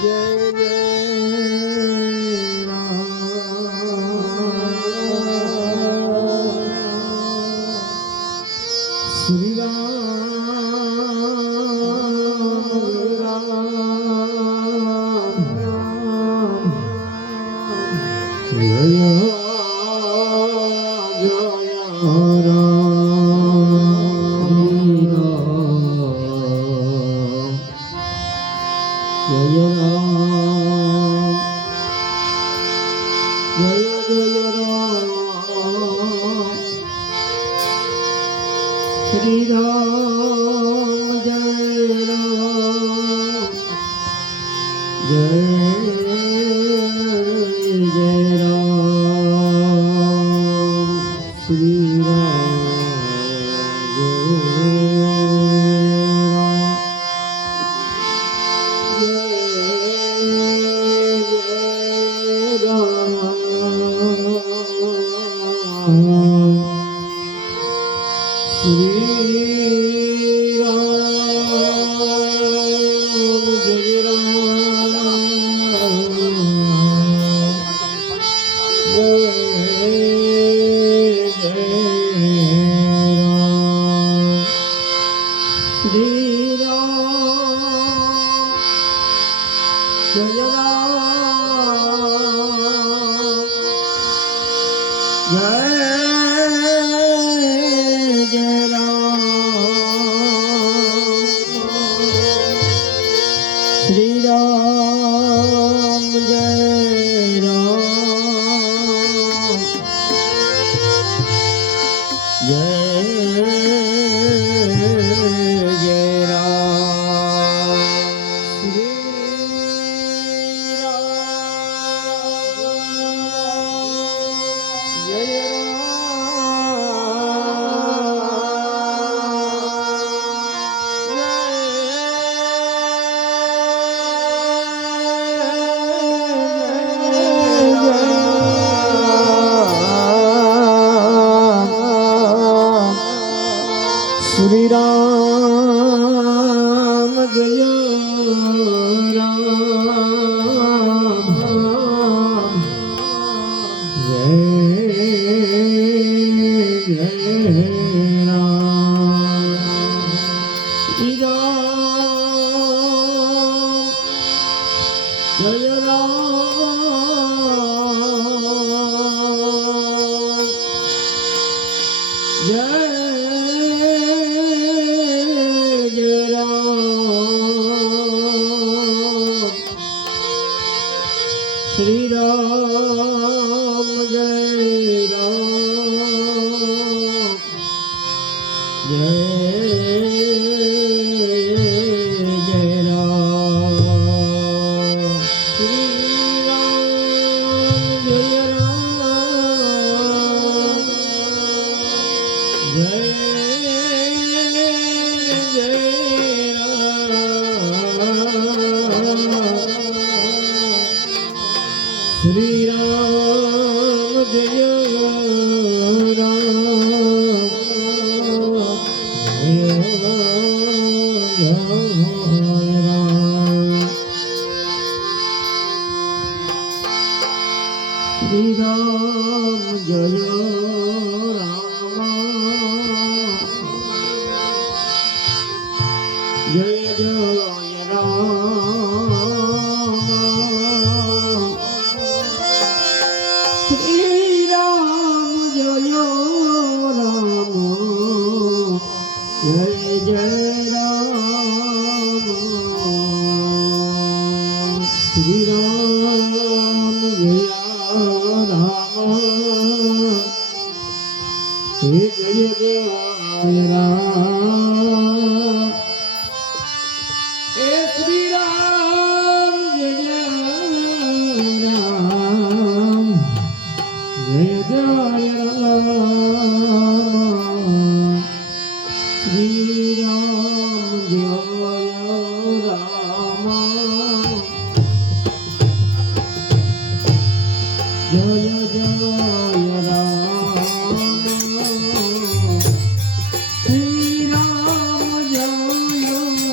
જય જય શ્રી રામ જય રામ જય જય રામ શ્રી રામ જય શ્રી રામ જય રામ જય જય શ્રી રામ જય રામ જય જય રામ શ્રી રામ જય રામ જય શ્રી રામ જય રામ જય રામ શ્રી રામ જય રામ જય જય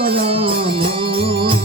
Ram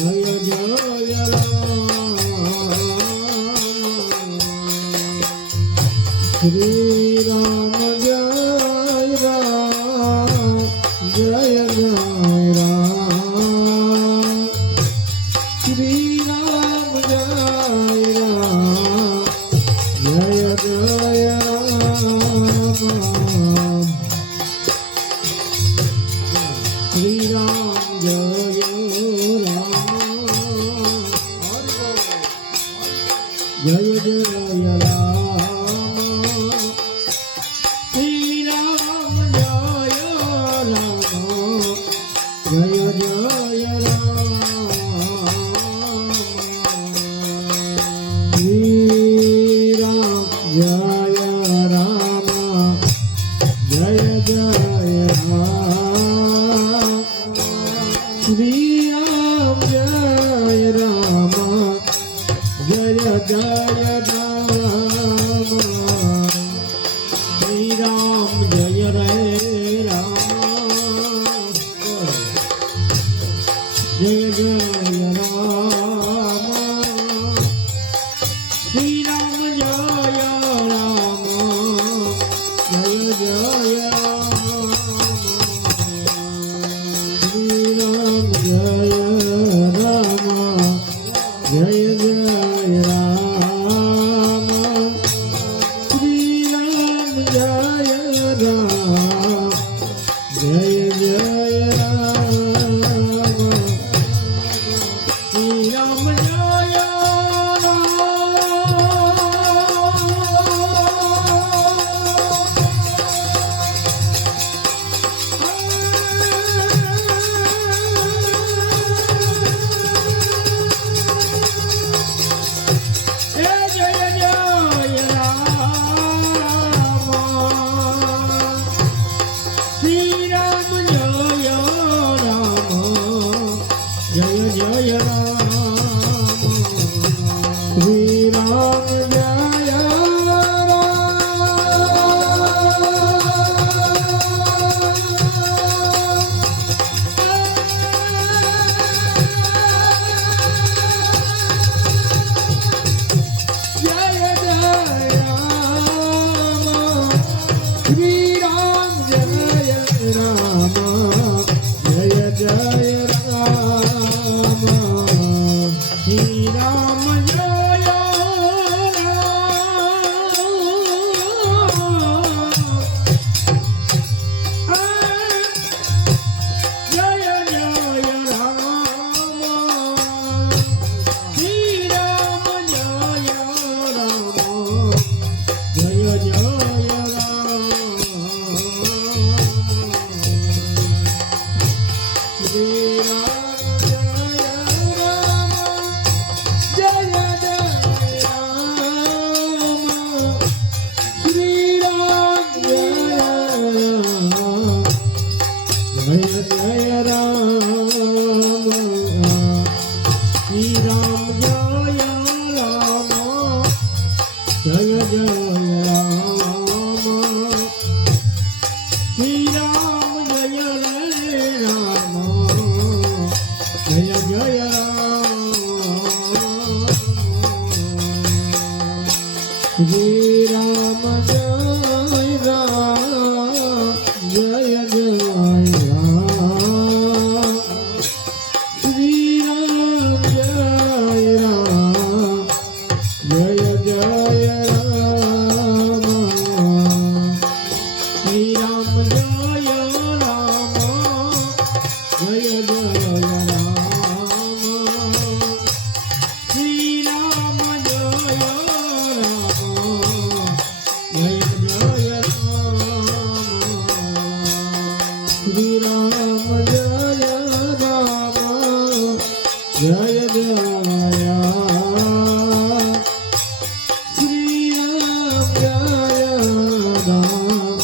Jaya जय जय राम श्री राम जय राम जय जय राम श्री राम जय राम जय जय राम श्री राम जय राम जय जय राम श्री राम जय रे राम जय जय राम श्री राम जय राम जय जय राम श्री राम जय राम जय जय राम श्री राम जय राम जय जय राम श्री राम जय जय राम श्री राम जय Shri Ram Jai Ram Jai Jai Ram Shri Ram Jai Ram Jai Jai Ram Shri Ram Jai Ram Jai Jai Ram Shri Ram Jai Jai Jaya Shri Ram Jaya Ram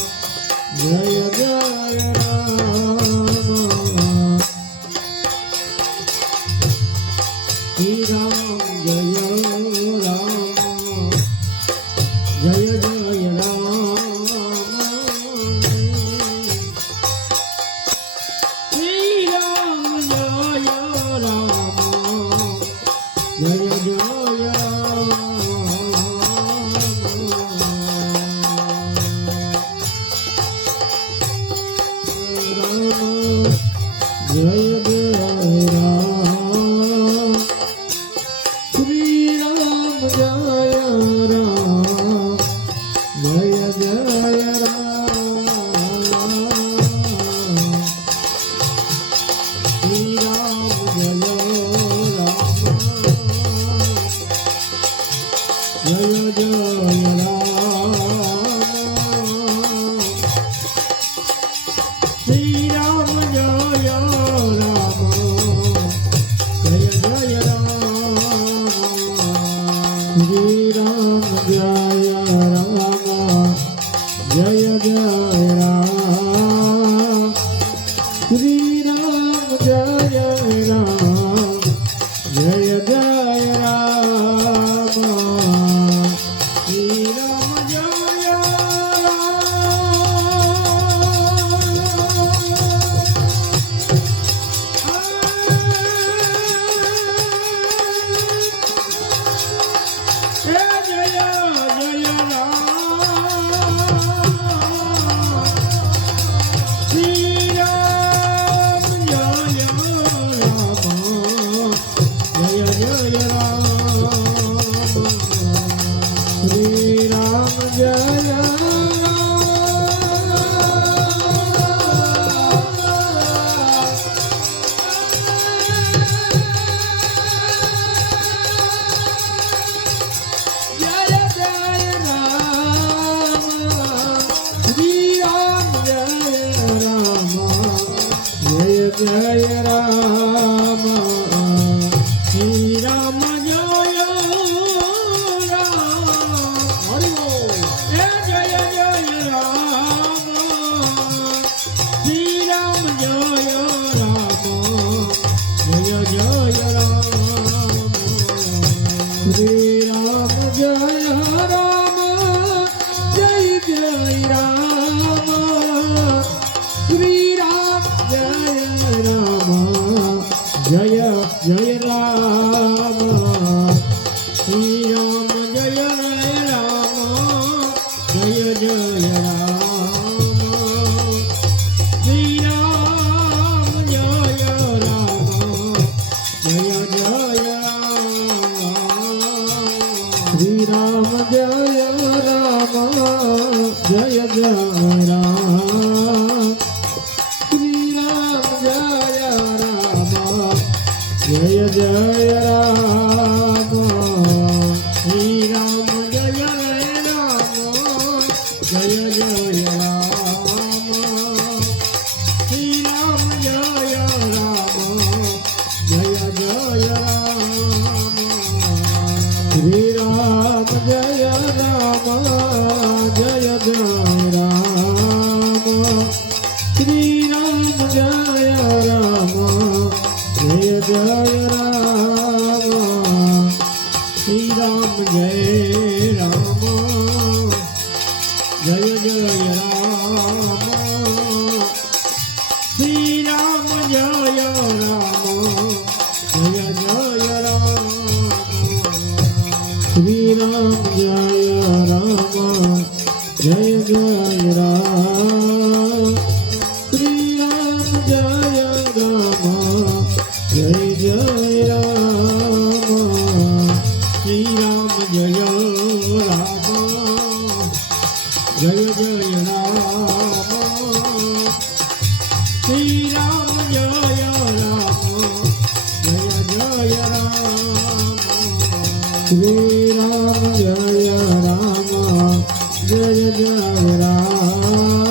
Jaya Jaya Ram Shri Ram Jaya Ram Jaya Jaya Jai Jai Ram जय राम श्री राम जय राम जय जय राम श्री राम जय राम जय जय राम श्री राम जय राम जय जय राम श्री राम जय राम जय जय राम श्री राम जय राम जय जय राम श्री राम जय राम जय जय राम श्री राम जय राम जय जय राम श्री राम जय राम जय जय राम श्री राम जय राम जय जय राम श्री राम जय राम जय जय राम श्री राम जय राम जय जय राम श्री राम जय राम जय जय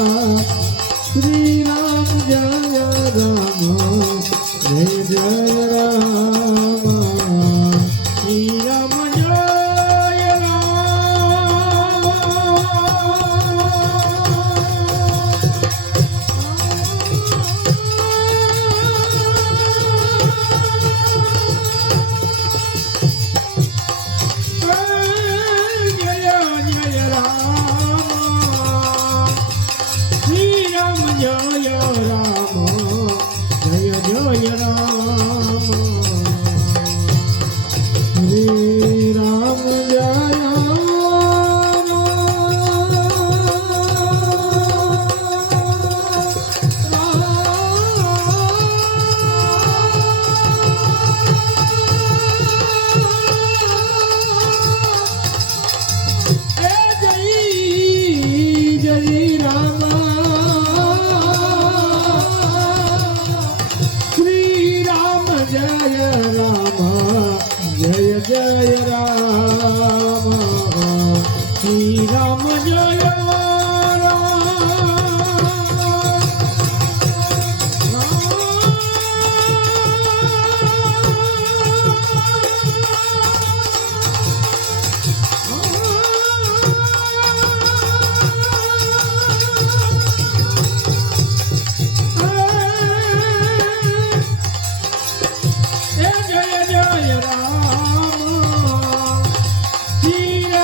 राम श्री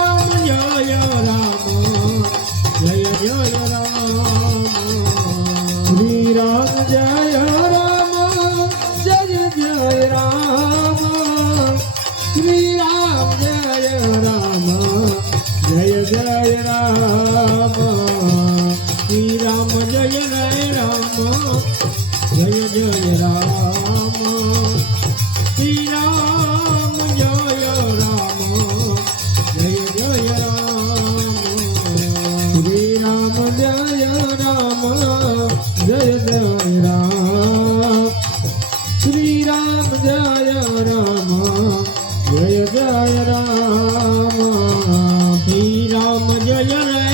राम जय राम जय जय राम श्री राम जय राम जय जय राम श्री राम जय राम जय जय राम श्री राम जय राम जय जय राम श्री राम जय राम जय जय राम श्री राम जय राम जय जय राम श्री राम जय जय राम जय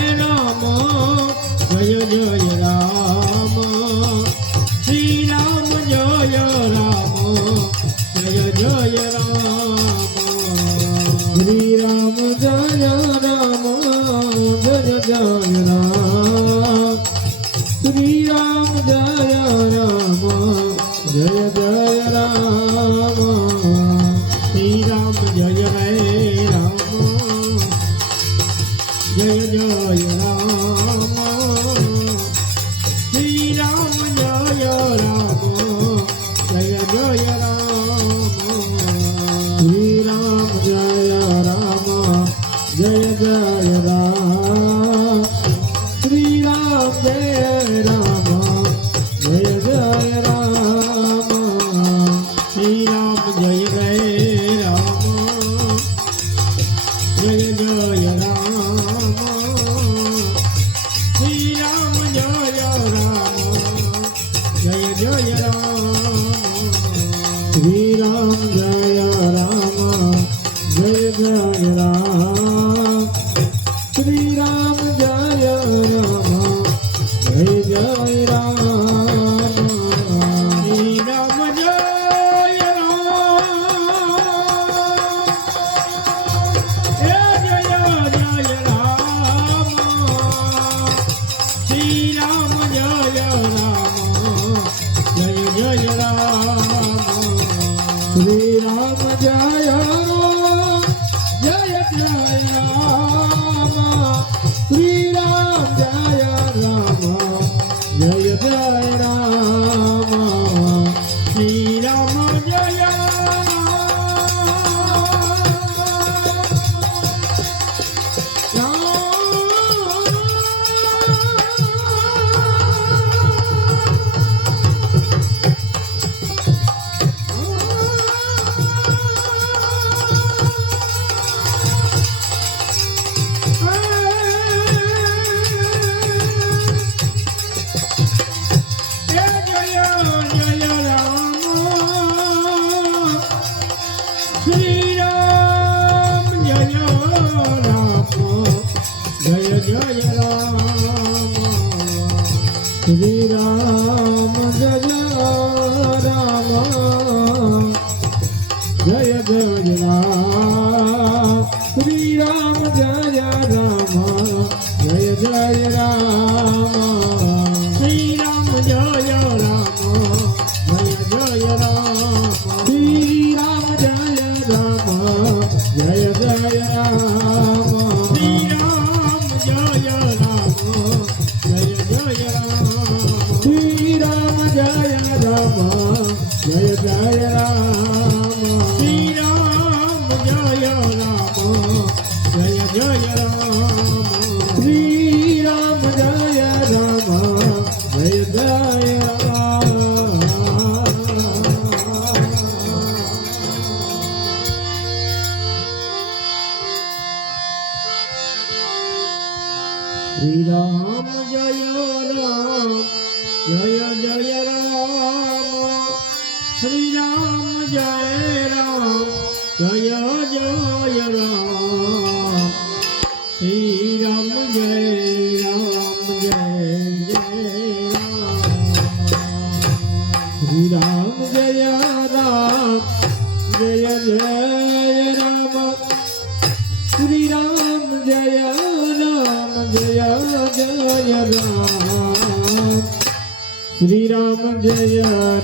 Ram, Jai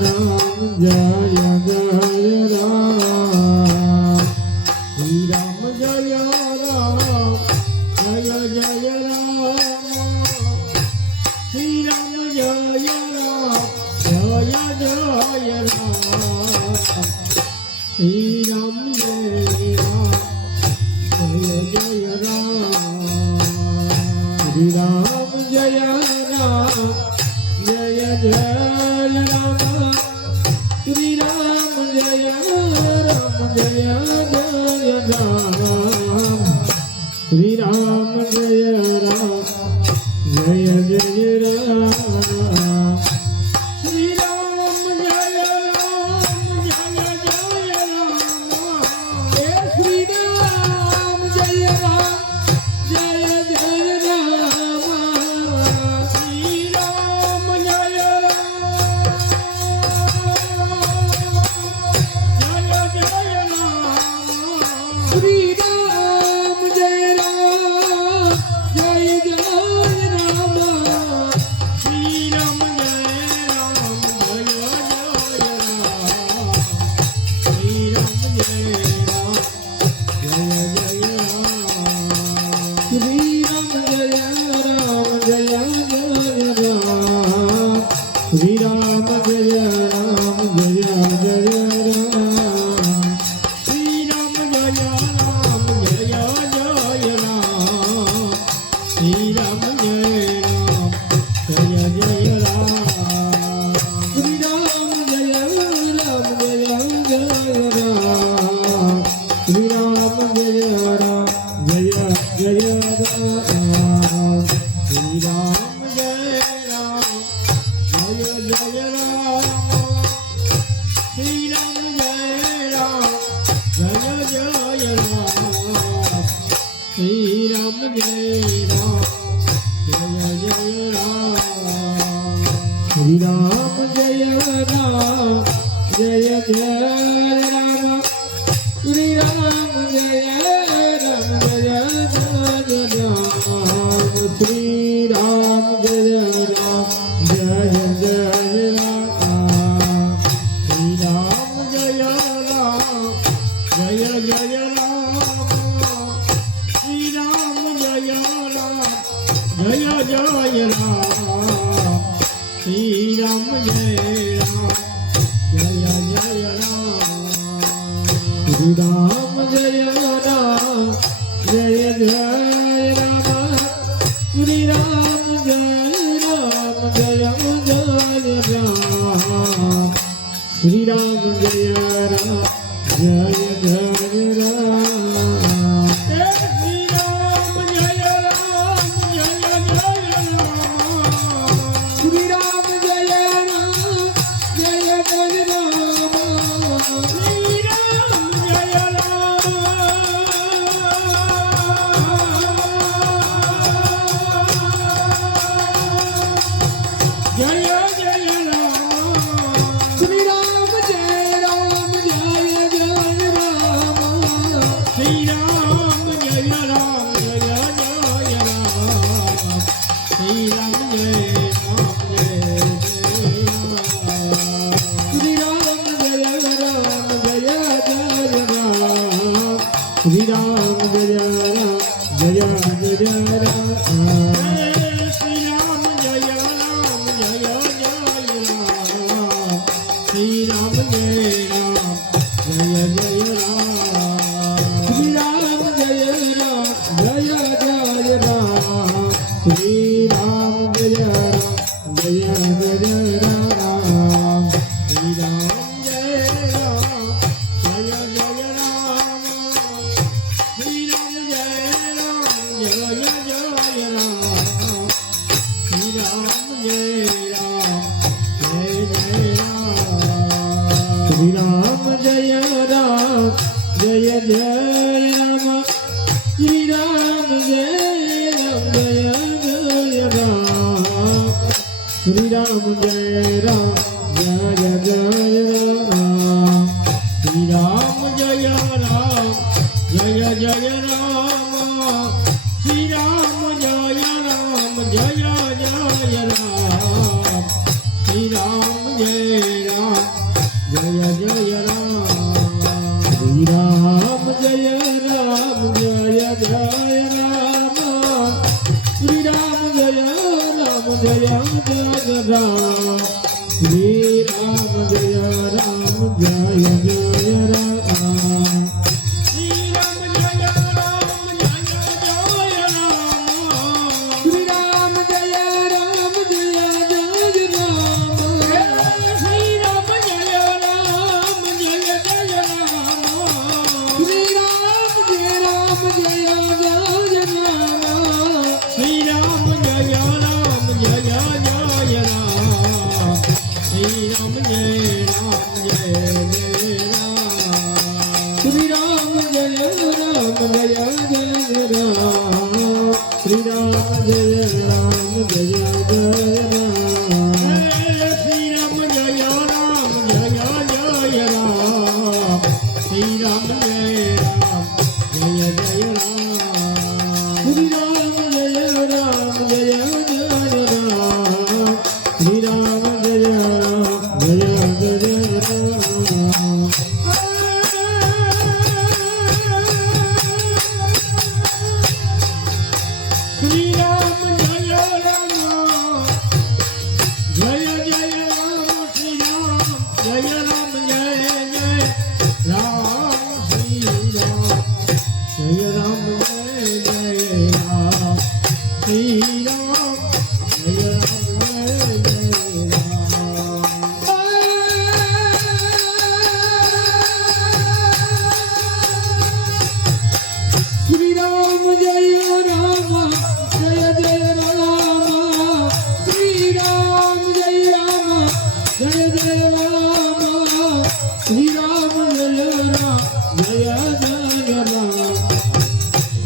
Ram, Jai Jai Ram.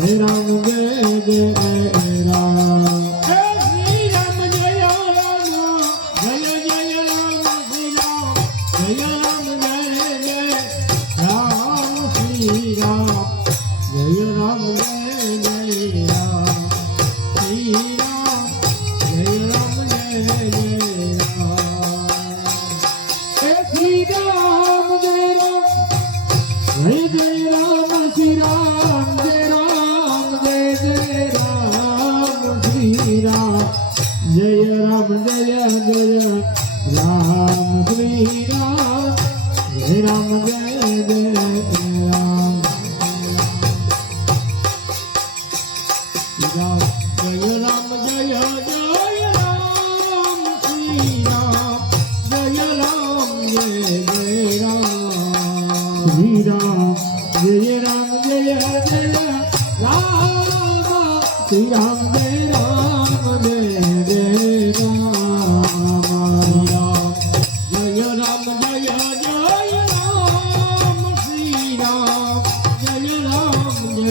Ram जय जय राम श्री राम जय राम जय जय राम श्री राम जय राम जय जय राम श्री राम जय राम जय जय राम श्री राम जय राम जय जय राम श्री राम जय राम जय जय राम श्री राम जय राम जय जय राम श्री राम जय राम जय जय राम श्री राम जय राम जय जय राम राम जय राम जय जय राम श्री राम जय राम जय जय राम श्री राम जय राम जय जय राम श्री राम जय राम जय जय राम जय राम जय जय राम श्री राम जय राम जय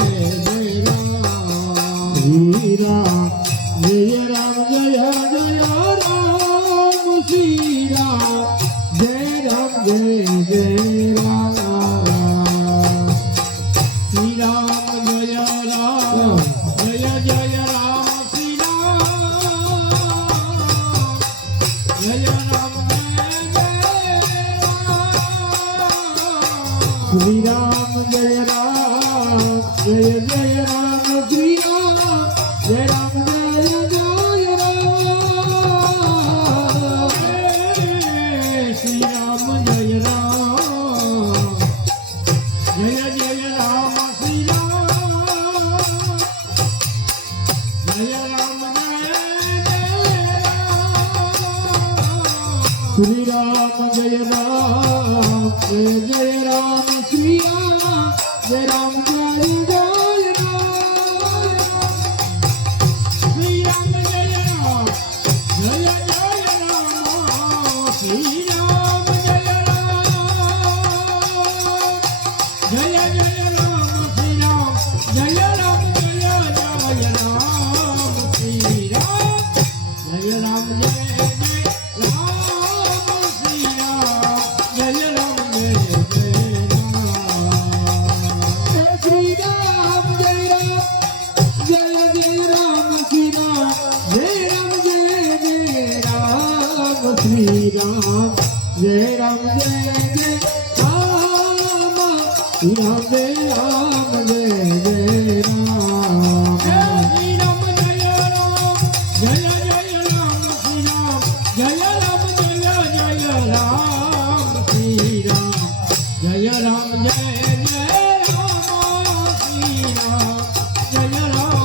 जय राम श्री राम जय राम जय जय राम श्री राम जय राम जय जय राम श्री राम जय राम जय जय राम श्री राम जय राम जय जय राम श्री राम जय राम जय जय राम श्री राम जय राम जय जय राम श्री राम जय राम जय जय राम श्री राम जय राम जय श्री राम जय राम जय जय राम श्री राम जय राम जय जय राम श्री राम जय राम जय जय राम श्री राम जय राम जय जय राम श्री राम जय राम जय जय राम श्री राम जय राम जय जय राम श्री राम जय राम जय जय राम श्री राम जय राम जय जय राम श्री राम जय राम जय जय राम श्री राम जय राम जय जय राम श्री राम जय राम जय जय राम श्री राम जय राम जय जय राम श्री राम जय राम जय जय राम श्री राम जय राम जय जय राम श्री राम जय राम जय जय राम श्री राम जय राम जय जय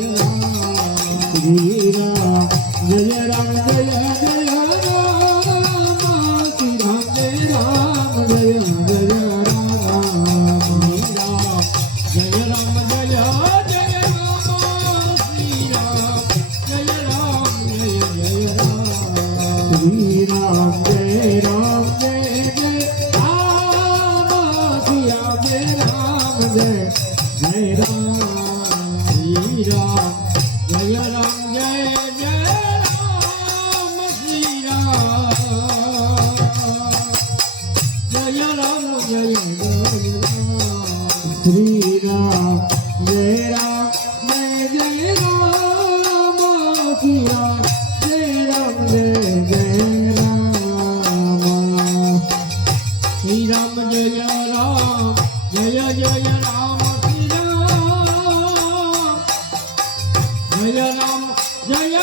राम श्री राम जय राम जय जय राम जय राम जय जय राम श्री राम जय राम जय जय राम श्री राम जय राम जय जय राम श्री राम जय राम जय जय राम श्री राम जय राम जय जय राम श्री राम जय राम जय जय राम श्री राम जय राम जय जय राम श्री राम जय राम जय जय राम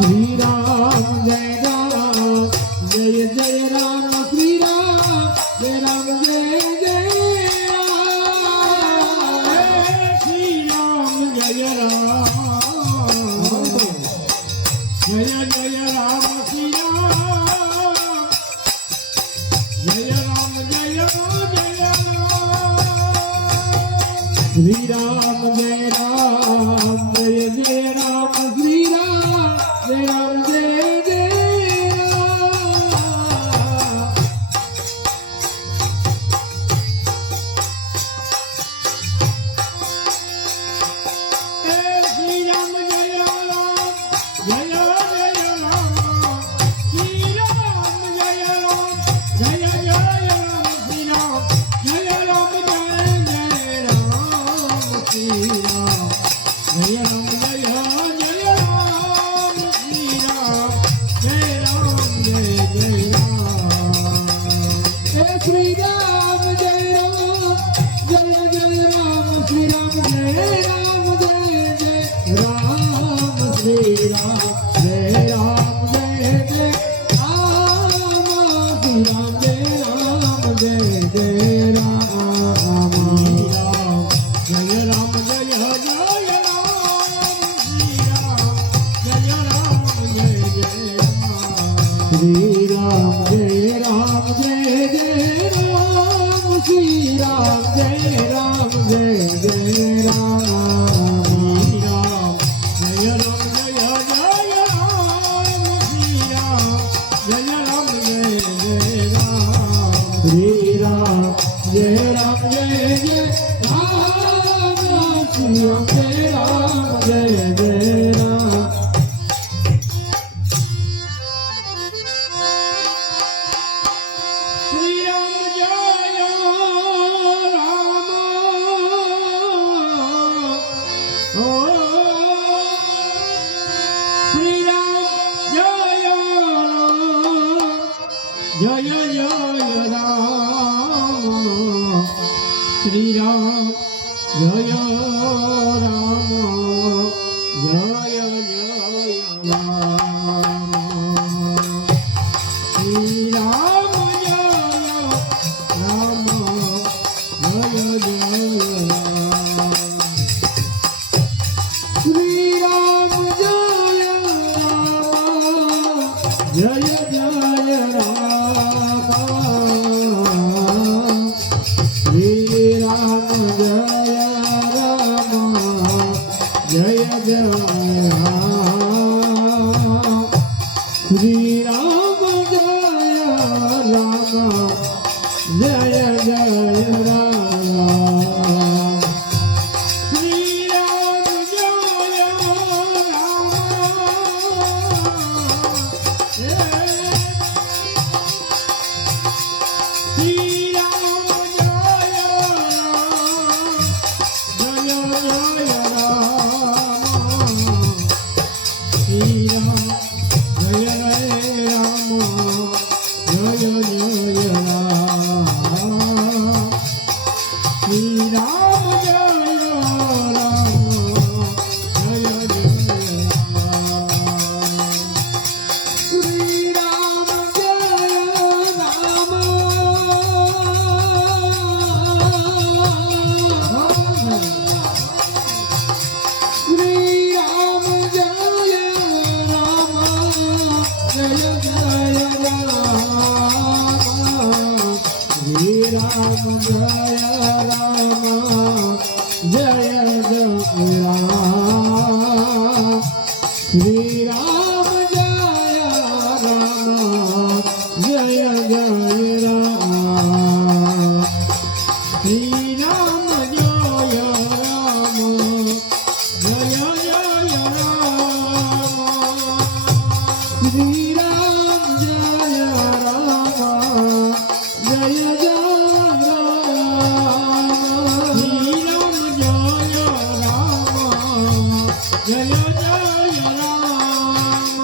श्री राम जय राम जय जय राम श्री राम जय राम जय जय राम श्री राम जय जय राम श्री राम जय राम जय जय राम श्री राम जय राम जय जय राम श्री राम जय राम जय जय राम श्री राम जय राम जय जय राम श्री राम जय राम जय जय Ram Sri Ram Jai Ram Jai Jai Ram Sri Ram Jai Ram Jai Jai Ram Sri Ram Jai Ram Jai Jai Ram Sri Ram Jai Ram Jai Jai Ram Jai Ram Jai Jai Ram Sri Ram Jai Ram Jai Ram Jai Jai Ram Sri Ram Jai Ram Jai Jai Ram Sri Ram Jai Ram Jai Jai Ram Sri Ram Jai Ram Oh Sri Ram Jai Ram Jai Jai Ram Sri Ram Jai Ram Jai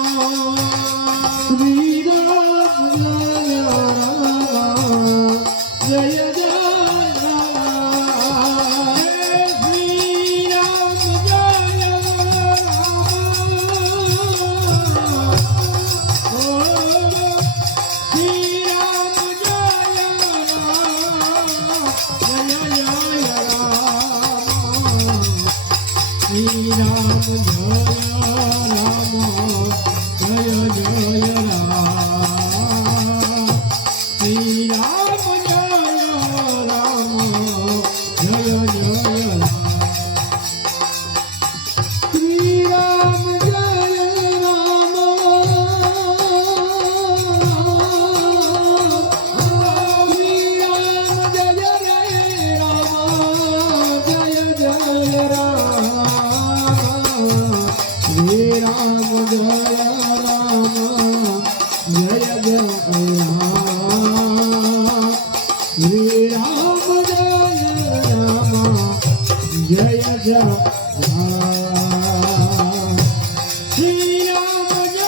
Jai Ram Sri Ram Jai Jai Ram Sri Ram Jai Ram Jai Jai Ram Sri Ram Jai Ram Jai Jai Ram Sri Ram Jai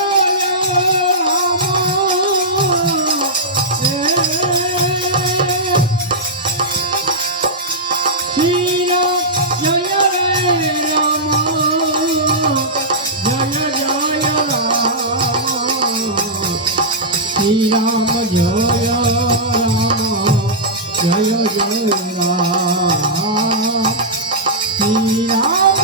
जय जय Ram Shri Ram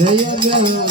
Jai Jai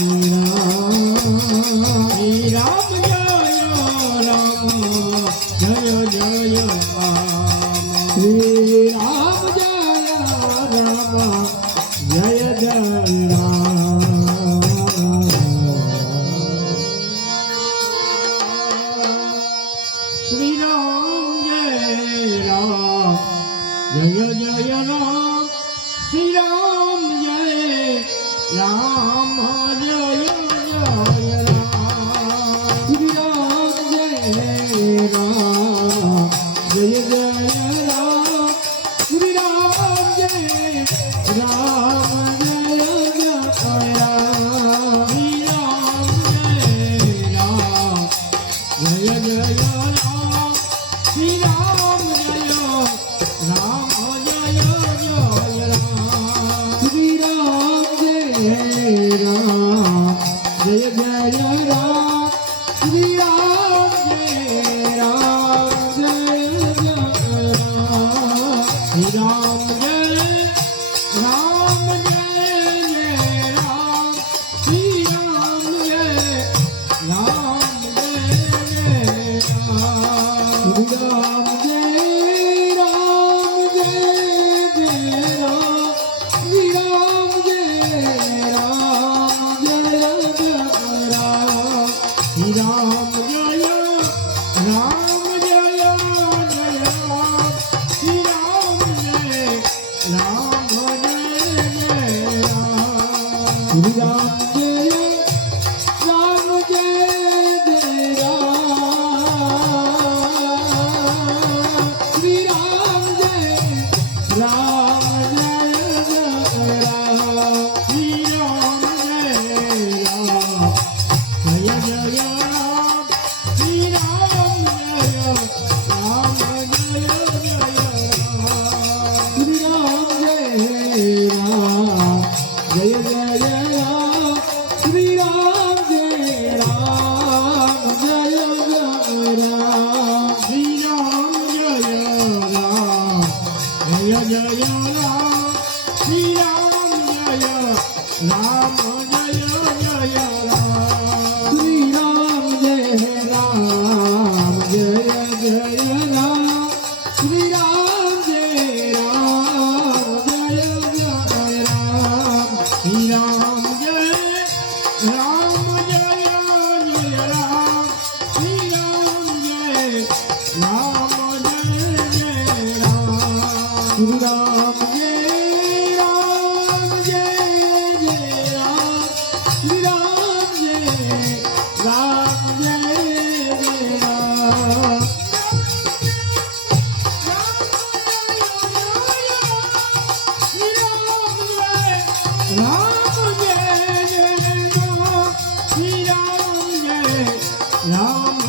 Ram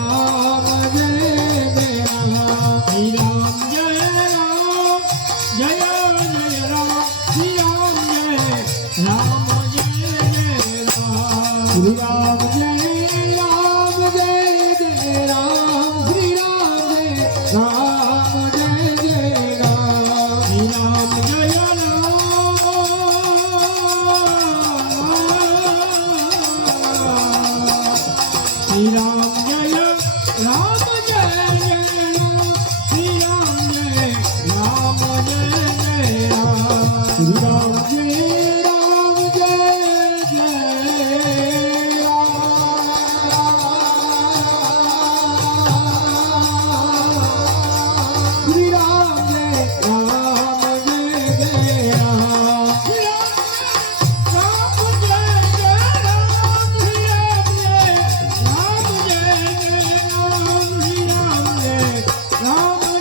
Ram जय जय राम श्री राम जय राम जय जय राम श्री राम जय राम जय जय राम श्री राम जय जय राम श्री राम जय जय राम श्री राम जय राम श्री राम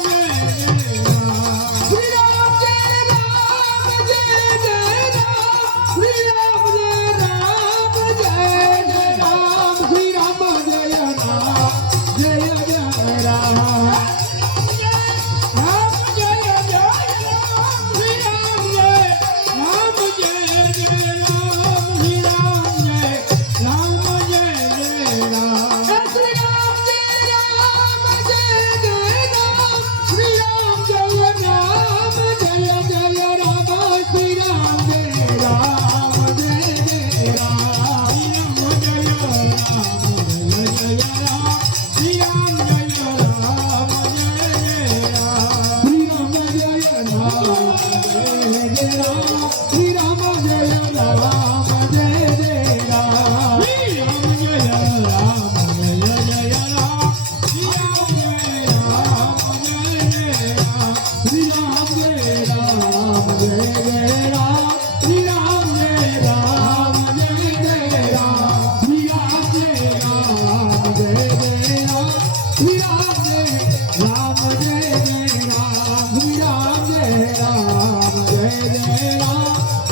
जय राम जय जय राम श्री राम जय राम जय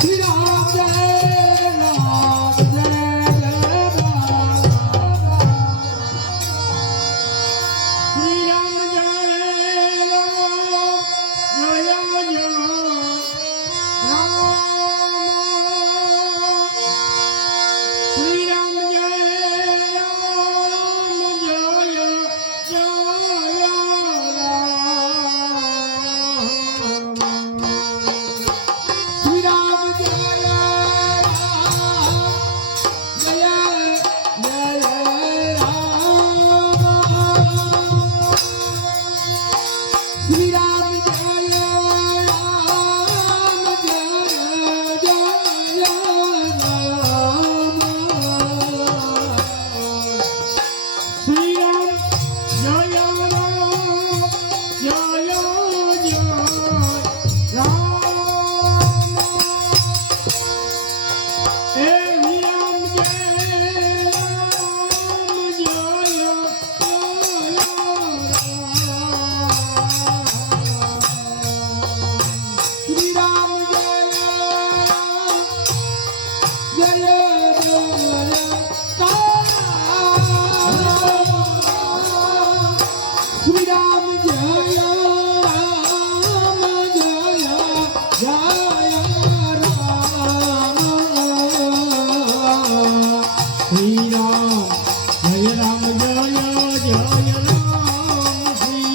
जय राम श्री राम जय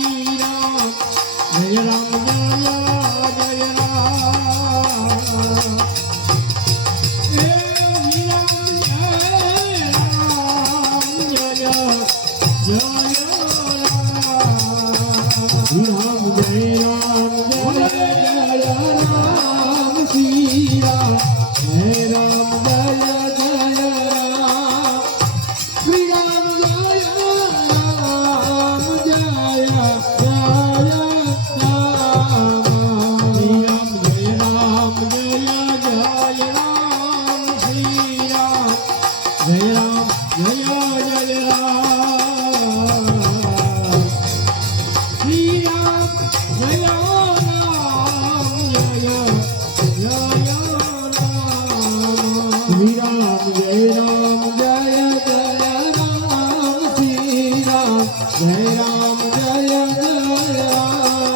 जय राम श्री राम जय जय राम जय राम जय जय राम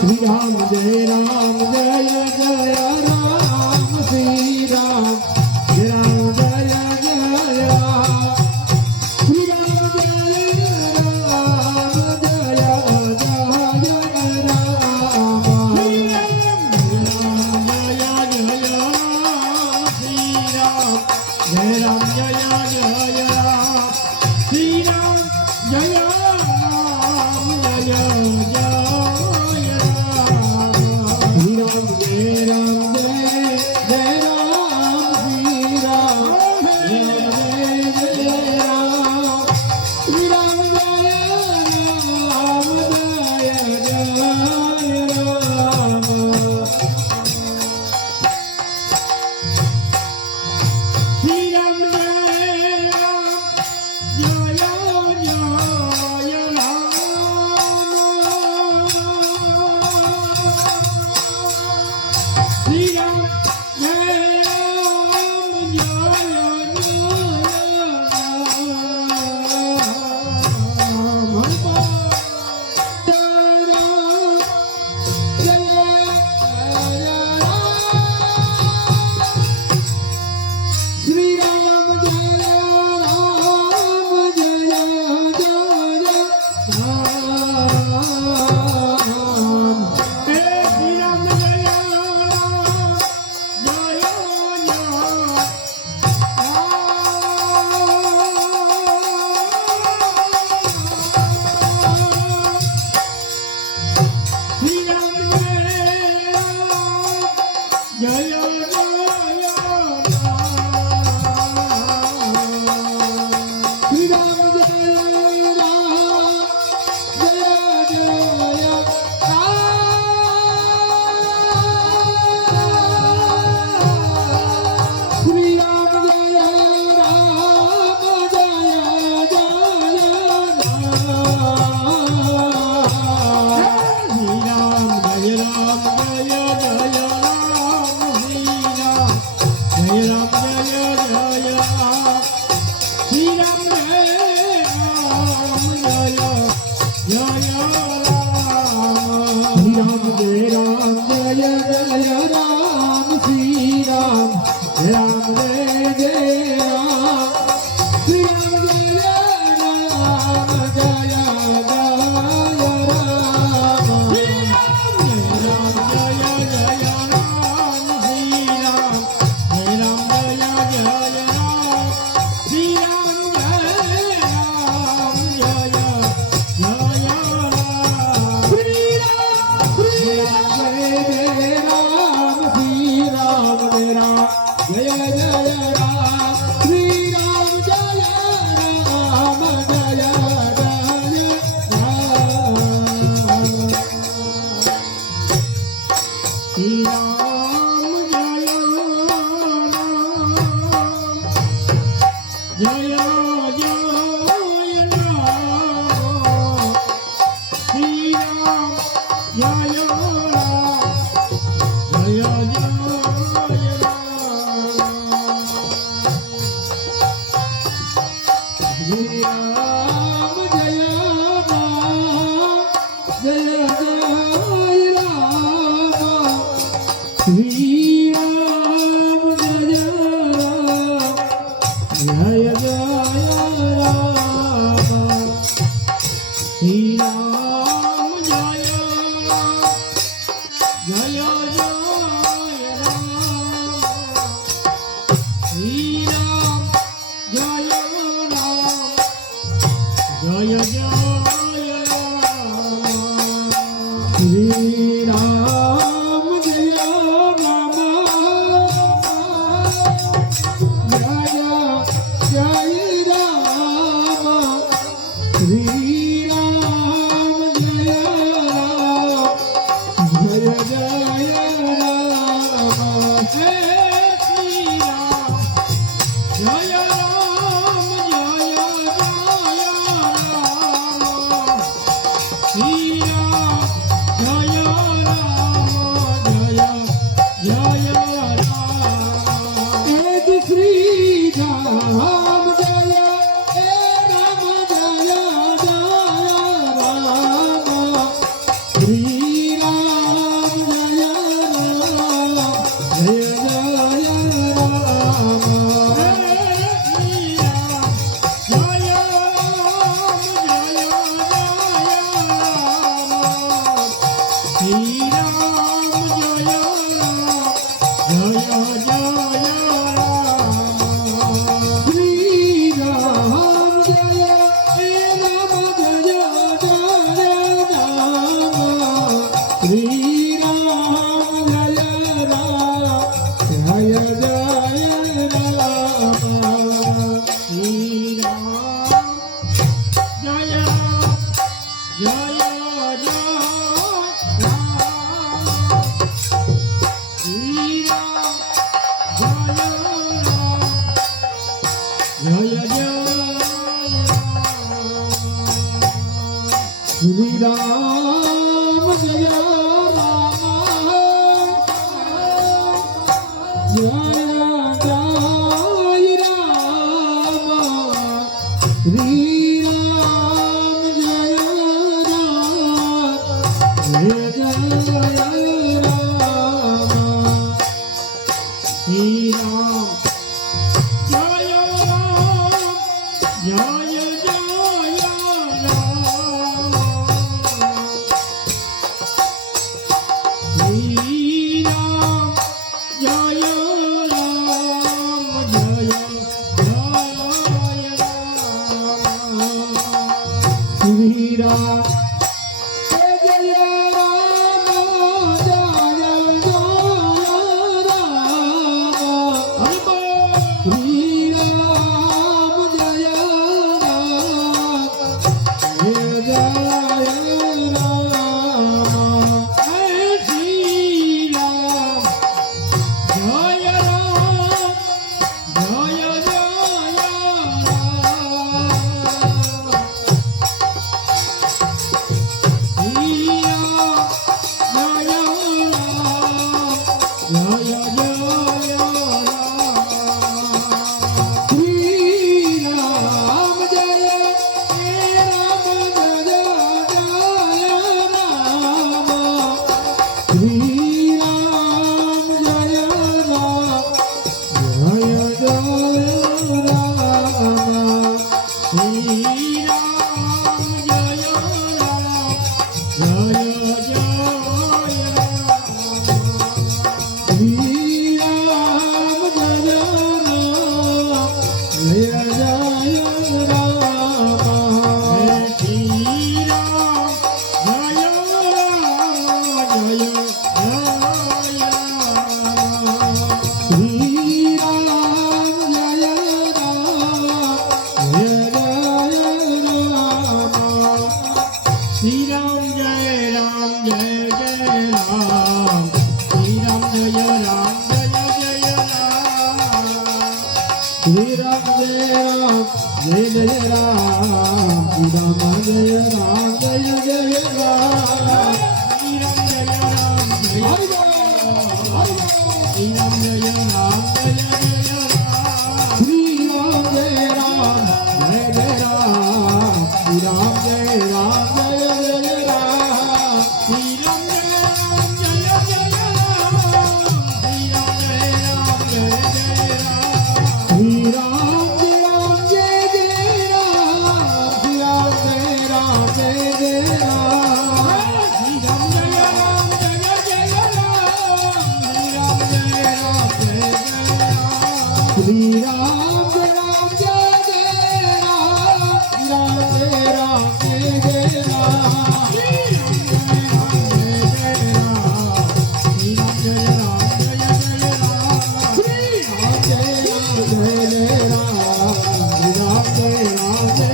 श्री राम जय राम जय राम श्री राम जय राम जय રામ જય જય રામ શ્રી રામ જય રામ જય જય રામ શ્રી રામ જય રામ જય Shri Ram Jai Ram Jai Jai Ram Shri Ram Jai Ram Jai Jai Ram Shri Ram Jaya Ram Jaya Shri Ram Jaya Ram Jaya Jaya Ram Shri Ram Jai Ram Jai Jai Ram Shri Ram Jai Ram Jai Jai Ram Shri Ram Jaya Ram Jaya Jaya Ram Shri Ram Jaya Ram Jaya Jaya Ram Shri Ram Jai Ram Jai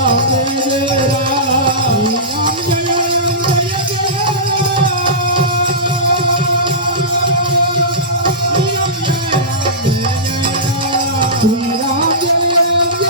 Jai Ram Shri Ram Jai Ram Jai Jai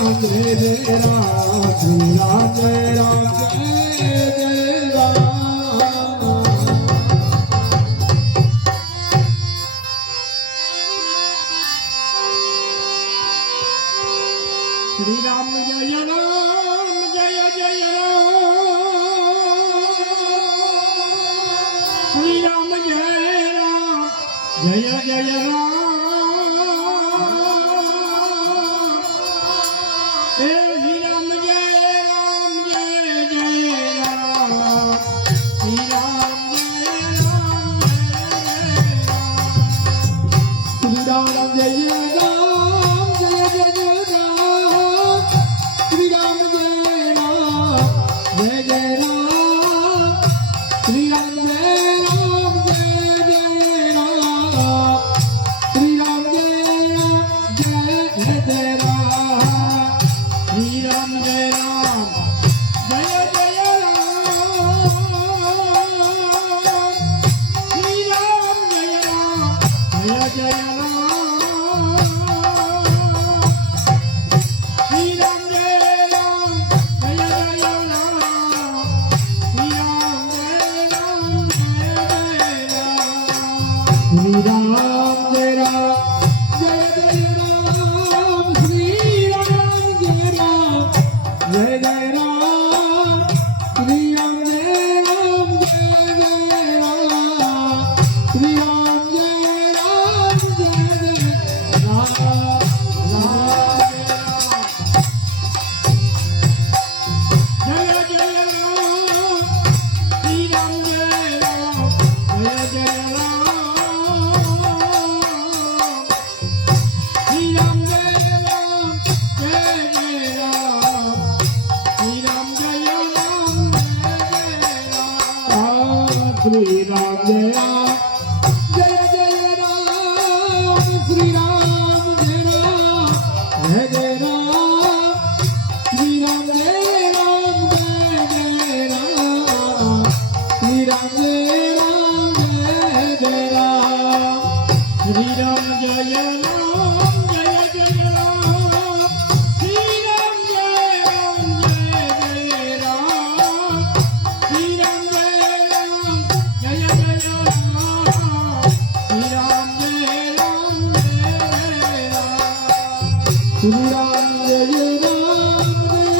Ram Shri Ram Jaya Ram Jaya Jaya Ram Shri Ram Jaya Ram Jaya Jaya Ram Shri Ram Jaya Ram Jaya Jaya Ram Shri Ram Jaya Ram Jaya Jaya Ram Shri Ram Jaya Ram Jaya Jaya Ram Shri Ram Jaya Jaya Jaya Ram Shri Ram Jaya Jaya Jaya Ram Shri Ram Jaya Ram Jaya Jaya Ram Shri Ram Jaya Ram Jaya Jaya Ram Shri Ram Jaya Ram Jaya Jaya Ram Shri Ram Jaya Ram Jaya Jaya Ram Shri Ram Jaya Ram Jaya Jaya Ram Shri Ram Jaya Ram Jaya Jaya Ram Shri Ram Jaya Ram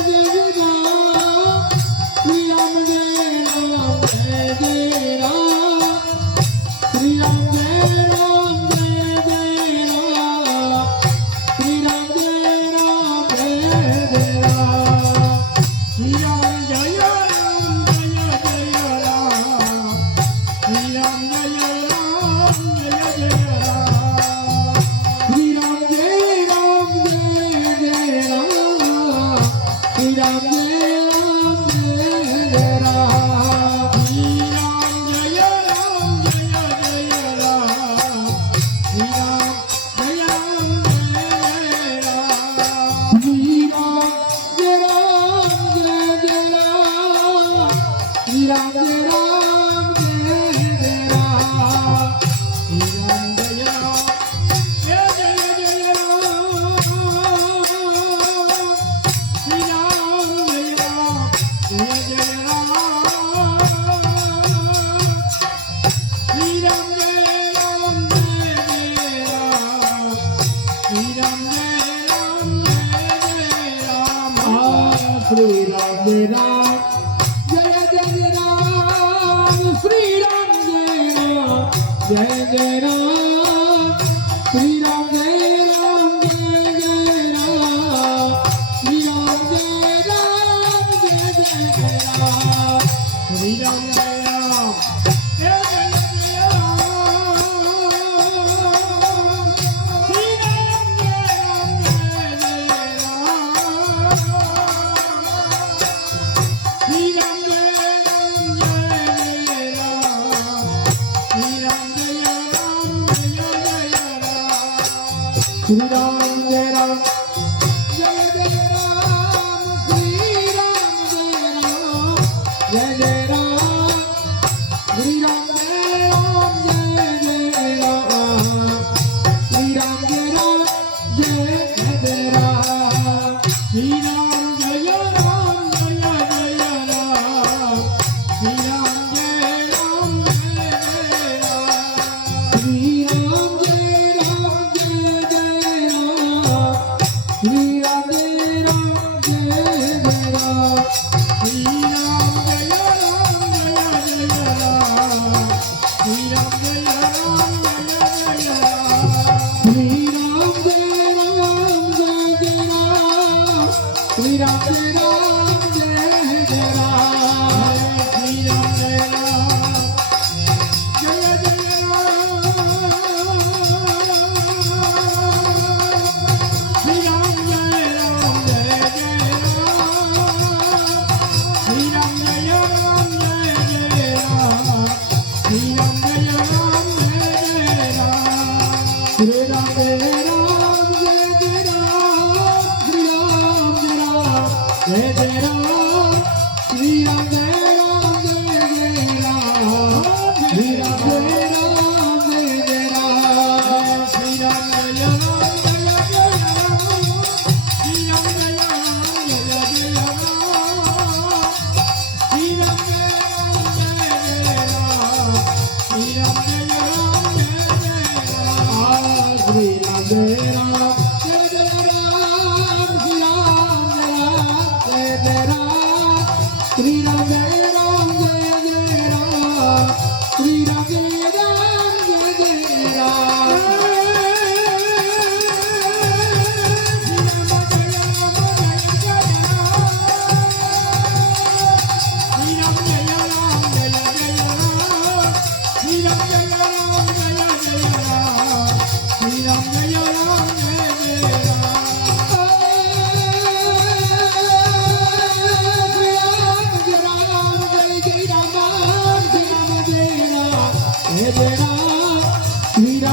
Jaya Jaya Ram Shri Ram Jaya Shri Ram Jai Ram Jai Jai Ram Shri Ram Jai Ram Jai Jai Jai Ram Shri Ram Jai Ram Jai Jai Ram Shri Ram Jai Ram Jai Jai Ram Shri Ram Jai Ram Jai Jai Ram Shri Ram Jai Ram Jai Jai Ram Shri Ram Jai Ram Jai Jai Ram Shri Ram Jai Ram Jai Jai Ram Shri Ram Jai Ram Jai Jai Ram Shri Ram Jai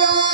Ram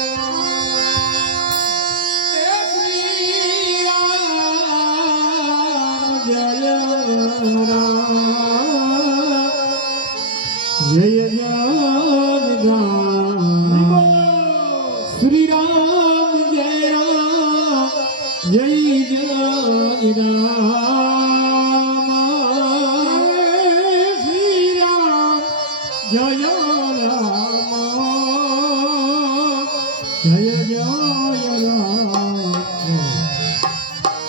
Ram જય જય રામ શ્રી રામ જય રામ જય જય રામ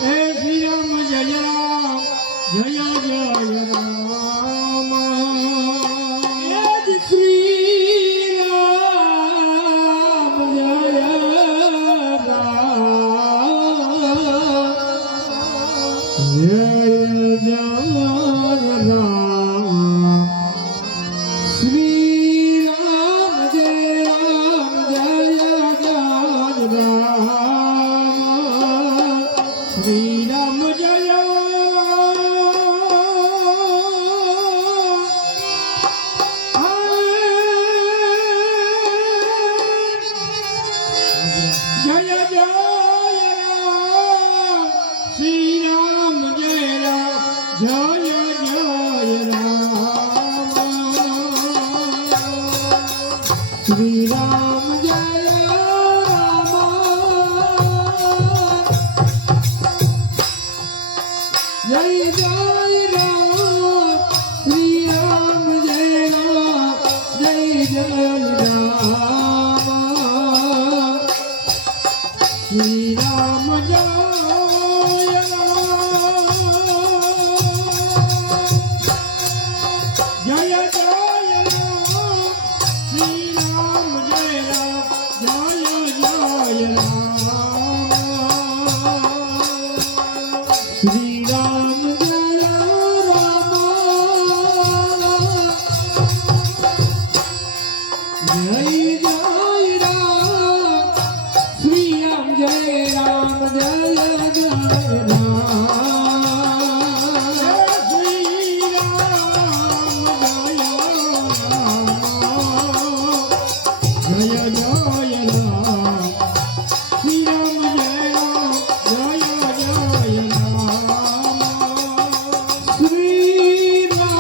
હે શ્રી રામ જય રામ જય જય રામ શ્રી રામ જય રામ જય જય રામ શ્રી રામ જય રામ શ્રી રામ જય જય જય રામ શ્રી રામ જય રામ જય જય રામ શ્રી રામ જય રામ જય જય રામ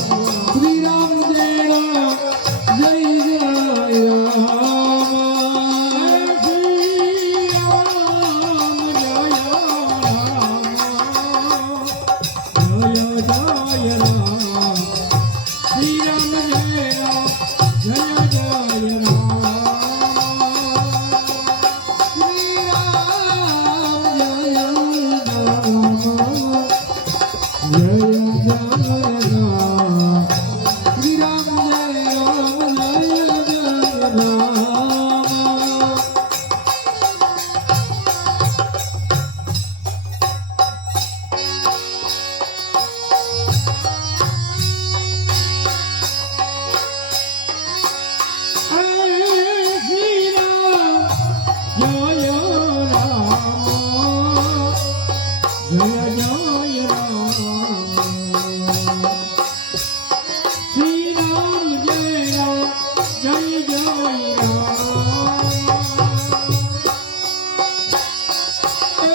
શ્રી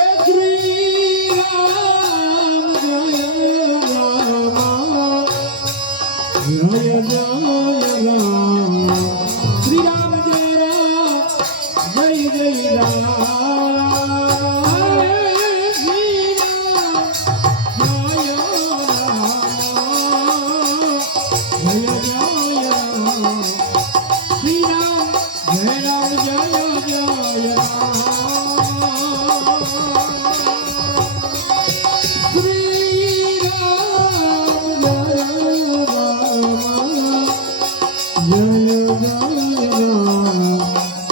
રામ જય રામ શ્રી રામ જય શ્રી રામ જય રામ જય જય રામ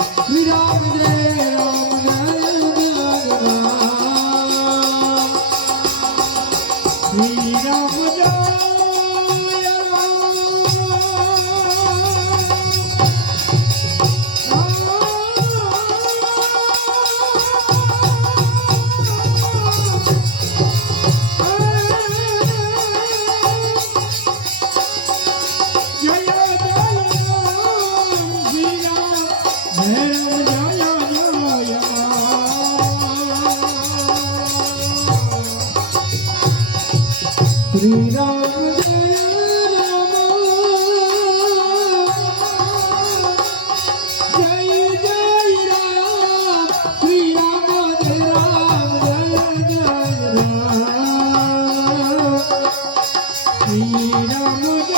શ્રી રામ જય રામ જય જય Ram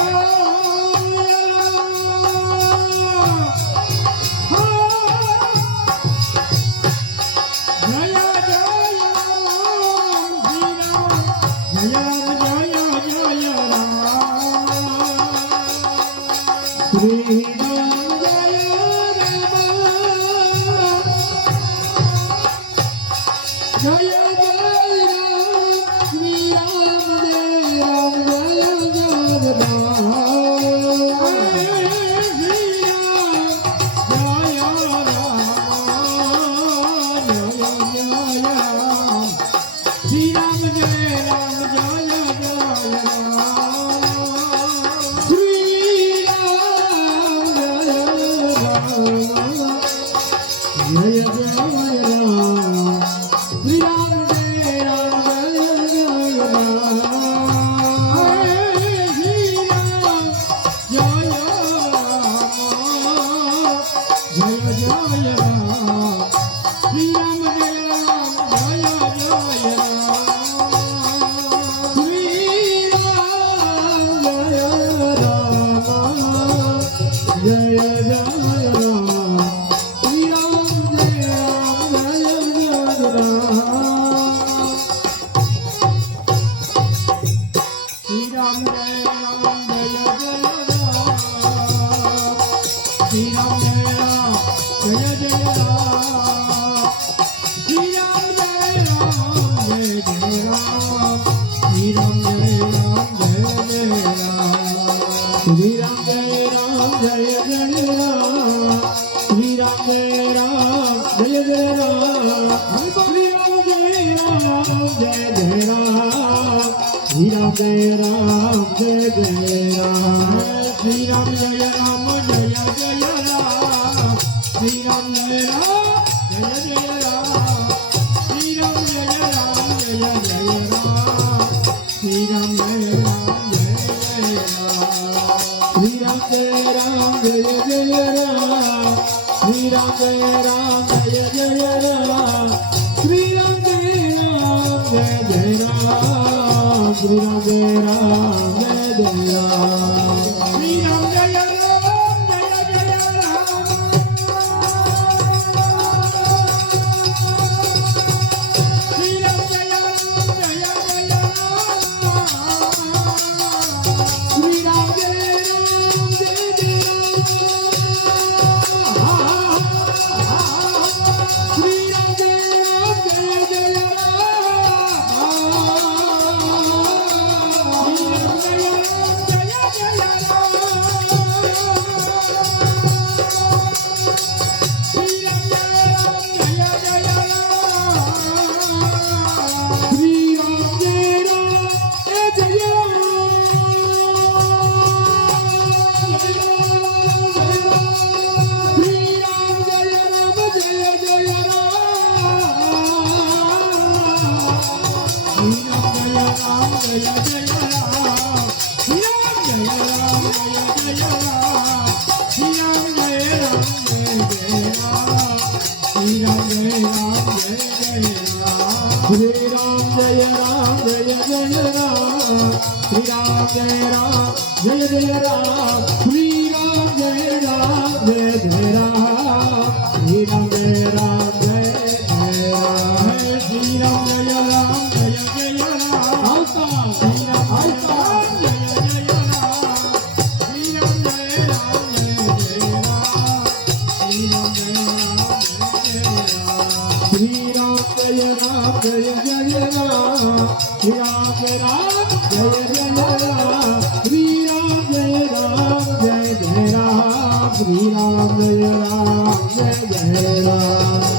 Jai Ram Jai Ram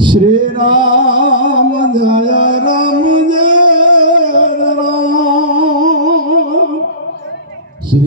Shri Ram जय राम जय